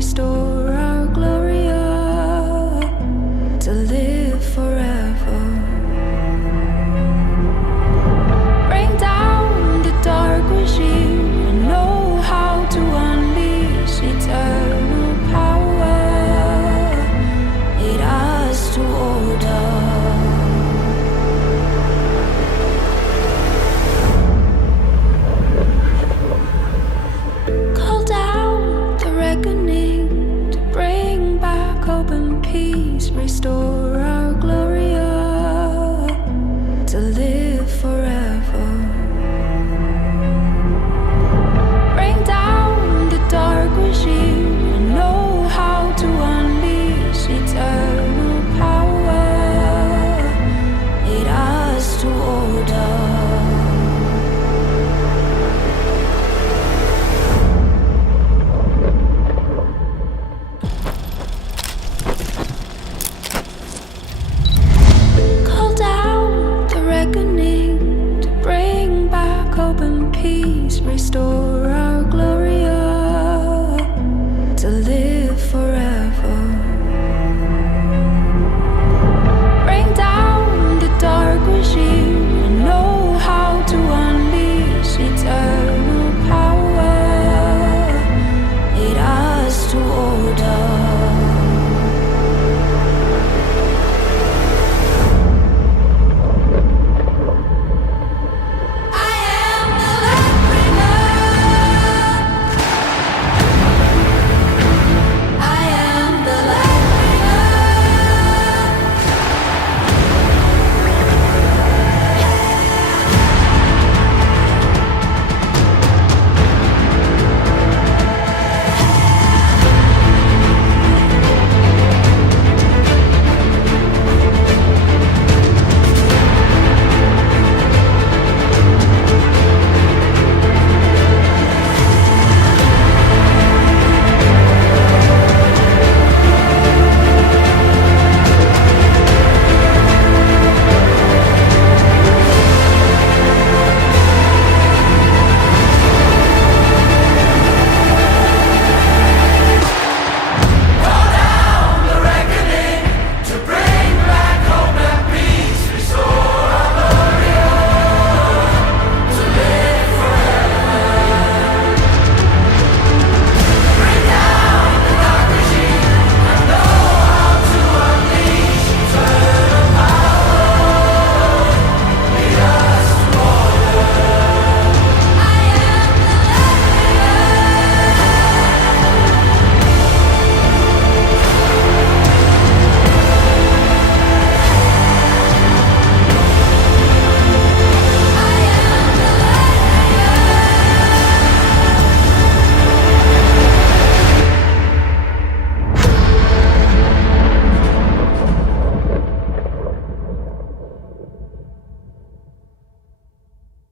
restore our Gloria to live forever. Bring down the dark regime and know how to unleash eternal power. Lead us to order. Call down the reckoning to bring back hope and peace, restore our Gloria to live forever. Bring down the dark regime and know how to unleash eternal power. Lead us to order. Call down the reckoning to bring back hope and peace, restore our Gloria to live forever. Bring down the dark regime and know how to unleash eternal power. Lead us to order.